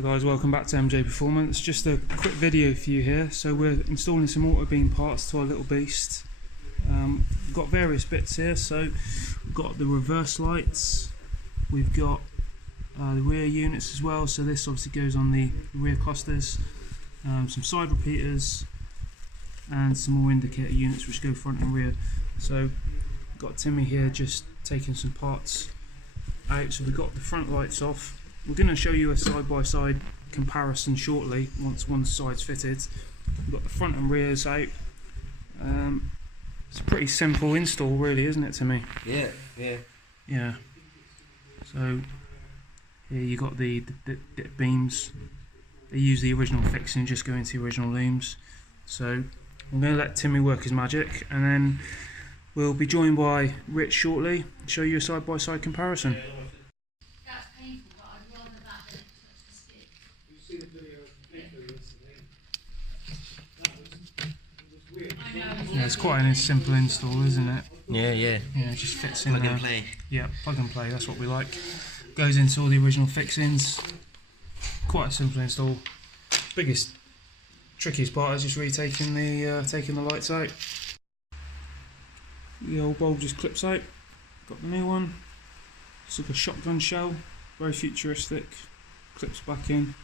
Hi guys, welcome back to MJ Performance. Just a quick video for you here. So we're installing some Autobeam parts to our little beast. We've got various bits here. So we've got the reverse lights, we've got the rear units as well. So this obviously goes on the rear clusters, some side repeaters, and some more indicator units which go front and rear. So we've got Timmy here just taking some parts out. So we've got the front lights off. We're going to show you a side-by-side comparison shortly once one side's fitted. We've got the front and rears out. It's a pretty simple install really, isn't it, Timmy? Yeah. So here you got the dip beams. They use the original fixing, just go into the original looms. So I'm going to let Timmy work his magic, and then we'll be joined by Rich shortly to show you a side-by-side comparison. Yeah, it's quite a simple install, isn't it? Yeah, Yeah, it just fits in plug there. and play. Yeah, plug and play, that's what we like. Goes into all the original fixings. Quite a simple install. Biggest, trickiest part is just really taking the lights out. The old bulb just clips out. Got the new one. It's like a shotgun shell, very futuristic. Clips back in.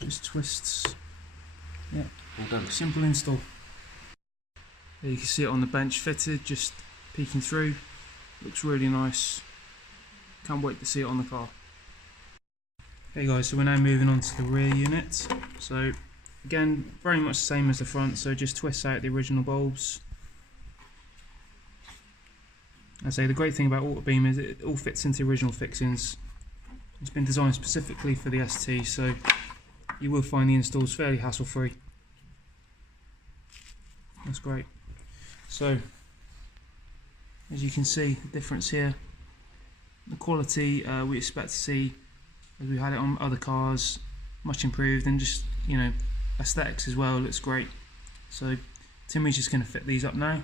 Just twists. Yeah, All done. simple install. There you can see it on the bench fitted, just peeking through. Looks really nice. Can't wait to see it on the car. Okay guys, so we're now moving on to the rear unit. So again, very much the same as the front, so just twist out the original bulbs. I say the great thing about Autobeam is it all fits into the original fixings. It's been designed specifically for the ST, so you will find the installs fairly hassle-free. That's great. So, as you can see, the difference here. The quality we expect to see, as we had it on other cars, much improved, and just, you know, aesthetics as well, looks great. So, Timmy's just going to fit these up now.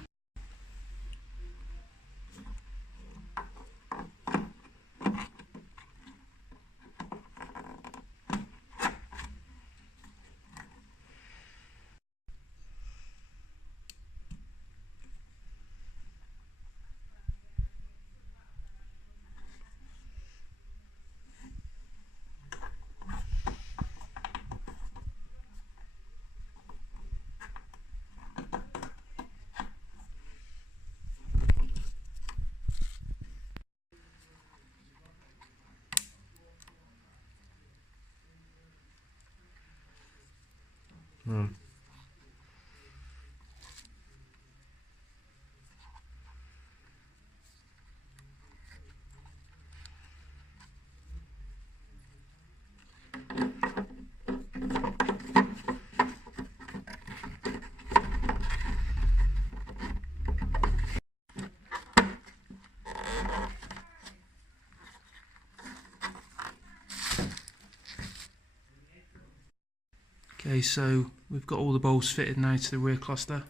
Okay, so we've got all the bulbs fitted now to the rear cluster.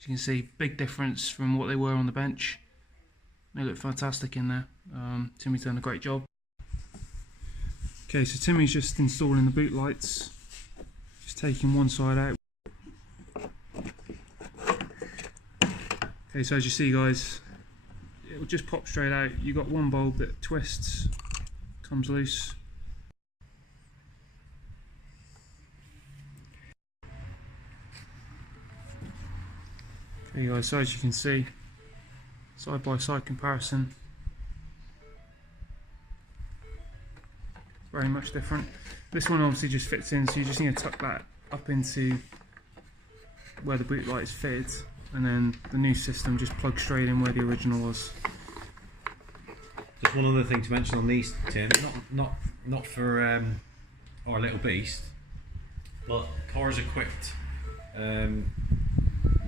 As you can see, big difference from what they were on the bench. They look fantastic in there. Timmy's done a great job. Okay, so Timmy's just installing the boot lights. Just taking one side out. Okay, so as you see guys, it will just pop straight out. You've got one bulb that twists, comes loose. There you go, so as you can see, side by side comparison, very much different. This one obviously just fits in, so you just need to tuck that up into where the boot light is fitted, and then the new system just plugs straight in where the original was. Just one other thing to mention on these, Tim, not for our little beast, but cars equipped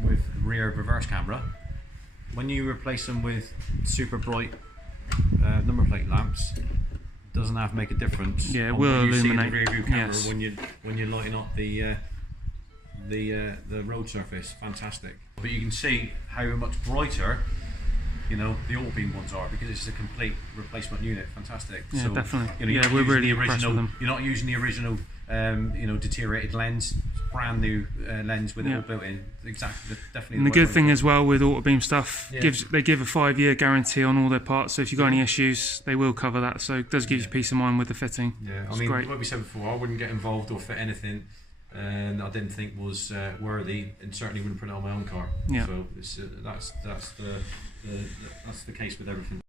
with rear reverse camera. When you replace them with super bright number plate lamps, it doesn't have to make a difference. Yeah, it will illuminate. You see the rear view camera, yes, when you're lighting up the road surface. Fantastic. But you can see how much brighter you know, the Autobeam ones are, because it's a complete replacement unit. Fantastic. Yeah, so, definitely. You know, Yeah, we're really impressed with them. You're not using the original, you know, deteriorated lens. Brand new lens with it all built in. Exactly, definitely. And the good thing as well with Autobeam stuff, Yeah. they give a 5-year guarantee on all their parts. So if you've got any issues, they will cover that. So it does give you peace of mind with the fitting. Yeah, I It's mean, great. like we said before, I wouldn't get involved or fit anything, and I didn't think was worthy, and certainly wouldn't put it on my own car. Yeah. So it's, that's the case with everything.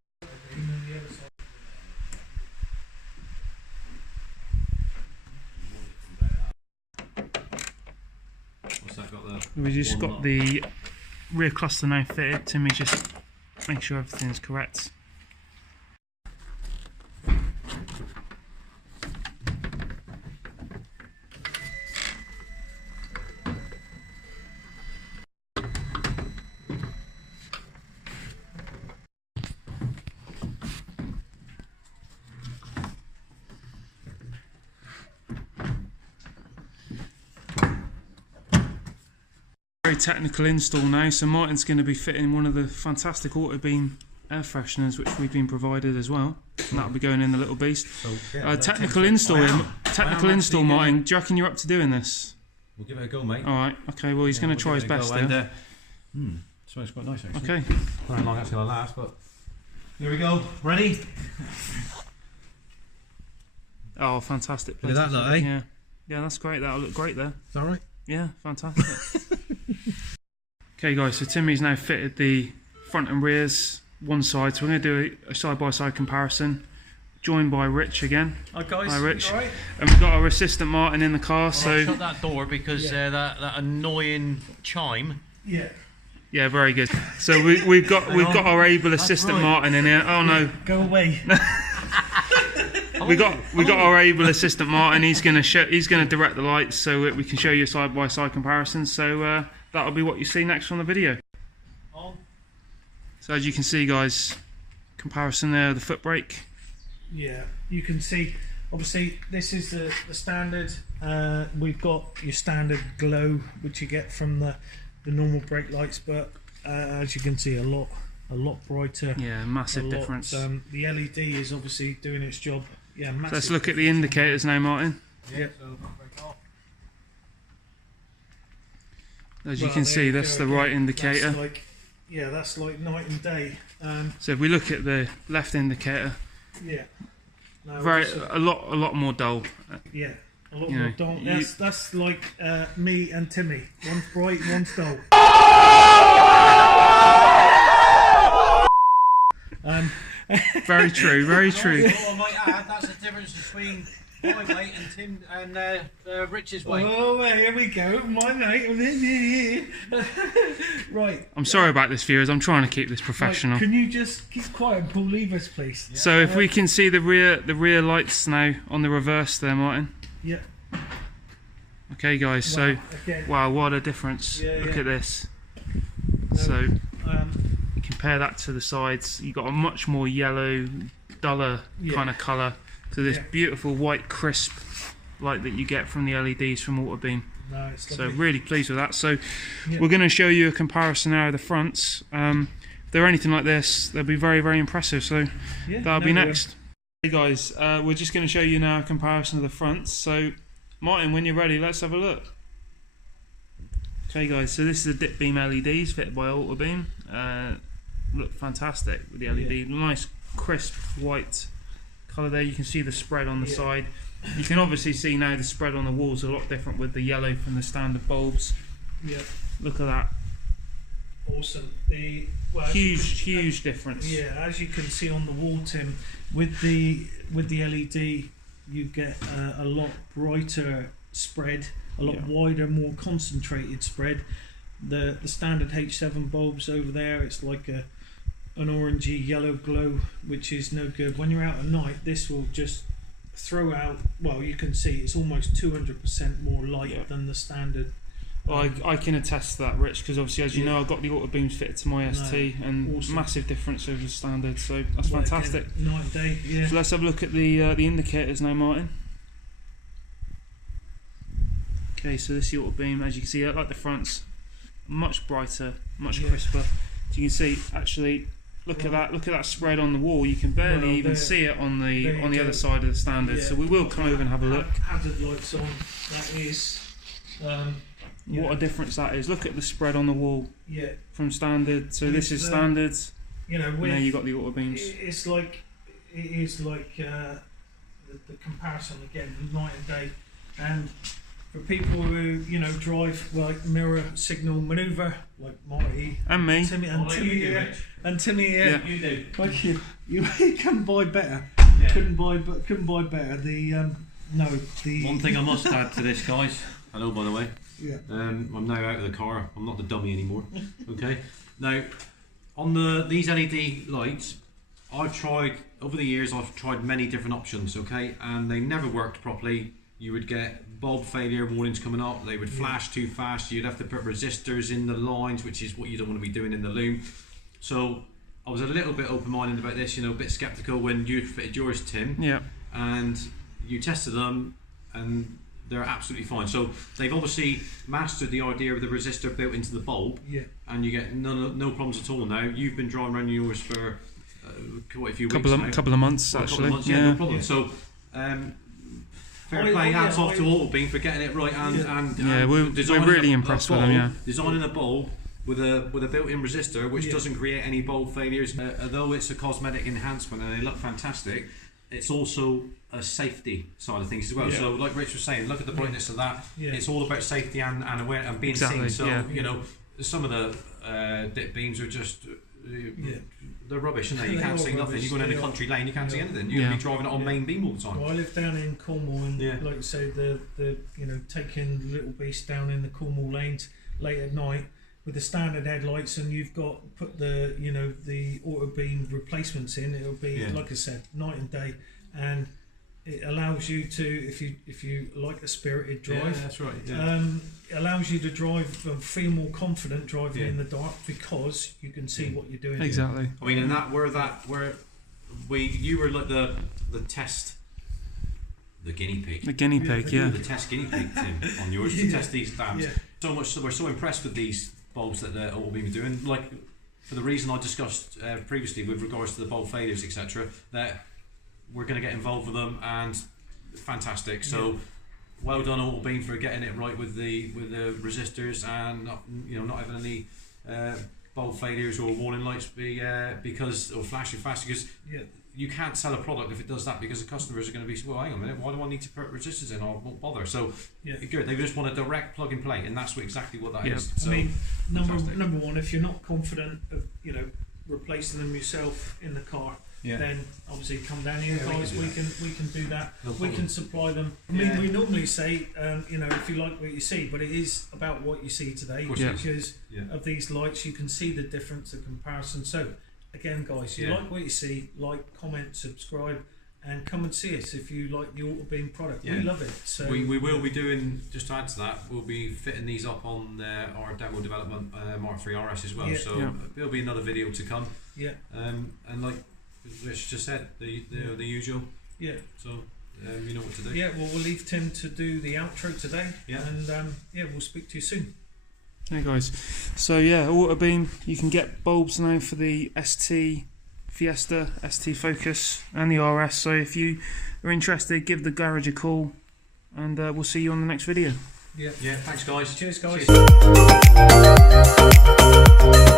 What's that got there? We just One got knot. the rear cluster now fitted. Timmy just make sure everything's correct. Very technical install now, so Martin's going to be fitting one of the fantastic Autobeam air fresheners which we've been provided as well, and that'll be going in the little beast. So, yeah, Technical install, Martin. Do you reckon you're up to doing this? We'll give it a go, mate. Alright, okay, well he's going to try his best there. Smells quite nice actually. Okay. I don't know how long that's going to last, but here we go. Ready? Oh, fantastic. Look at that, though, eh? Yeah. Yeah, that's great. That'll look great there. Is that right? Yeah, fantastic. Okay guys, so Timmy's now fitted the front and rears one side, so we're going to do a side-by-side comparison, joined by Rich again. Hi guys, Hi Rich. right? And we've got our assistant Martin in the car, I'll so shut that door because that annoying chime. yeah, very good. So we've got our able assistant right. Martin in here. Oh no, Go away. we got our able assistant Martin. He's going to direct the lights so we can show you a side-by-side comparison. So that'll be what you see next on the video. On. So as you can see, guys, comparison there, the foot brake. Yeah, you can see, obviously this is the standard. We've got your standard glow which you get from the normal brake lights, but as you can see, a lot brighter. Yeah, massive difference. The LED is obviously doing its job. Yeah, massive. So let's look at the indicators now, Martin. Yeah. As you Well, can there see, you that's go the again. right indicator. That's like night and day. So if we look at the left indicator, Yeah. No, a lot more dull. Yeah. A lot You more know, dull. That's like me and Timmy. One's bright, one's dull. Very true, very true. I might add, that's the difference between my weight and Tim and Rich's weight. Oh, well, here we go. My mate. Right. I'm sorry about this, viewers. I'm trying to keep this professional. Right, can you just keep quiet and pull levers, please? So if we can see the rear lights now on the reverse there, Martin. Yeah. Okay, guys. So again. wow, what a difference! Yeah, Look yeah. at this. So Um, compare that to the sides. You got a much more yellow, duller kind of colour to this beautiful white crisp light that you get from the LEDs from Autobeam. no, it's So lovely. really pleased with that. So we're going to show you a comparison now of the fronts. If they're anything like this, they'll be very, very impressive. So Yeah, that'll be no, next. Hey guys, we're just going to show you now a comparison of the fronts. So Martin, when you're ready, let's have a look. Okay guys, so this is the dip beam LEDs fitted by Autobeam. Look fantastic with the LED. Nice crisp white colour there. You can see the spread on the side. You can obviously see now the spread on the walls a lot different with the yellow from the standard bulbs. Yeah. Look at that. Awesome. Huge difference. Yeah, as you can see on the wall, Tim, with the LED, you get a lot brighter spread, a lot wider, more concentrated spread. The standard H7 bulbs over there, it's like an orangey yellow glow, which is no good. When you're out at night, this will just throw out, well, you can see it's almost 200% more light than the standard. Well, I can attest to that, Rich, because obviously, as you know, I've got the Autobeams fitted to my ST, and massive difference over the standard, so that's fantastic. Again, night and day, yeah. So let's have a look at the indicators now, Martin. Okay, so this is the Autobeam. As you can see, like the fronts, much brighter, much crisper. So you can see, actually, Look at that! Look at that spread on the wall. You can barely even see it on the other side of the standard. Yeah. So we will come over and have a look. Hazard lights on. That is. What a difference that is! Look at the spread on the wall Yeah. from standard. So this is It's, standard. You know, And with, there you got the auto beams. it is like the comparison again, night and day, and for people who drive like mirror signal maneuver, like Marty, And me. Timmy, and Well, Timmy you do, here, Rich. and Timmy here. Yeah. You do. Like you couldn't buy better. Yeah. Couldn't buy better. The One thing I must add to this, guys. Hello, by the way. Yeah. I'm now out of the car. I'm not the dummy anymore. Okay. Now, on these LED lights, I've tried over the years. I've tried many different options. Okay, and they never worked properly. You would get bulb failure warnings coming up. They would flash too fast. You'd have to put resistors in the lines, which is what you don't want to be doing in the loom. So I was a little bit open-minded about this. A bit skeptical when you fitted yours, Tim. Yeah. And you tested them, and they're absolutely fine. So they've obviously mastered the idea of the resistor built into the bulb, Yeah. and you get no problems at all now. You've been driving around yours for quite a few Couple weeks now. of months Well, a couple actually. of months, yeah, no Yeah. problem. Yeah. So fair I- play, I- hats yeah, off to I- Autobeam for getting it right and Yeah, we're designing really a impressed with bulb, them, yeah. Designing a bulb with a built-in resistor which Yeah. doesn't create any bulb failures. Although it's a cosmetic enhancement and they look fantastic, it's also a safety side of things as well. Yeah. So like Rich was saying, look at the brightness of that. Yeah. It's all about safety and aware and being Exactly, seen. So yeah. some of the dip beams are just Yeah. they're rubbish, aren't they? You They can't are see nothing. rubbish, You go down they a are. country lane, you can't see Yeah. anything. You're gonna Yeah. be driving it on Yeah. main beam all the time. Well, I live down in Cornwall, and Yeah. like I say, the taking little beast down in the Cornwall lanes late at night with the standard headlights, and you've got put the the auto beam replacements in. It'll be Yeah. like I said, night and day, and it allows you to, if you like a spirited drive. Yeah, that's right. Yeah. It allows you to drive and feel more confident driving Yeah. in the dark because you can see what you're doing. Exactly. I mean, and you were like the test, the guinea pig. The guinea pig. Yeah. The test guinea pig, Tim, on yours to Yeah. test these lamps. Yeah. So much. So we're so impressed with these bulbs that the Autobeam are doing. Like for the reason I discussed previously with regards to the bulb failures, etc. That we're going to get involved with them, and fantastic. So well done, Autobeam, for getting it right with the resistors and not having any bulb failures or warning lights or flashing fast, because Yeah. you can't sell a product if it does that, because the customers are going to be, well, hang on a minute, why do I need to put resistors in? I won't bother. So Yeah. good, they just want a direct plug and play, and that's exactly what that Yeah. is. So I mean, fantastic. number one, if you're not confident of replacing them yourself in the car, yeah. then obviously come down here, Yeah, we guys. can do We that. can do that. No We problem. can supply them. I mean, Yeah. we normally say, if you like what you see, but it is about what you see today, Of course Yeah. it is. because Yeah. of these lights, you can see the difference, the comparison. So, again, guys, you Yeah. like what you see, like, comment, subscribe, and come and see us if you like the Autobeam product. Yeah. We love it. So We will be doing, just to add to that, we'll be fitting these up on our demo development Mark III RS as well. Yeah. So Yeah. there'll be another video to come. Yeah, And like Rich just said, the usual. yeah. So you know what to do. Yeah, well, we'll leave Tim to do the outro today. Yeah. And we'll speak to you soon. Hey guys. So yeah, Autobeam. You can get bulbs now for the ST Fiesta, ST Focus, and the RS. So if you are interested, give the garage a call, and we'll see you on the next video. Yeah. Yeah, thanks guys. Cheers, guys. Cheers.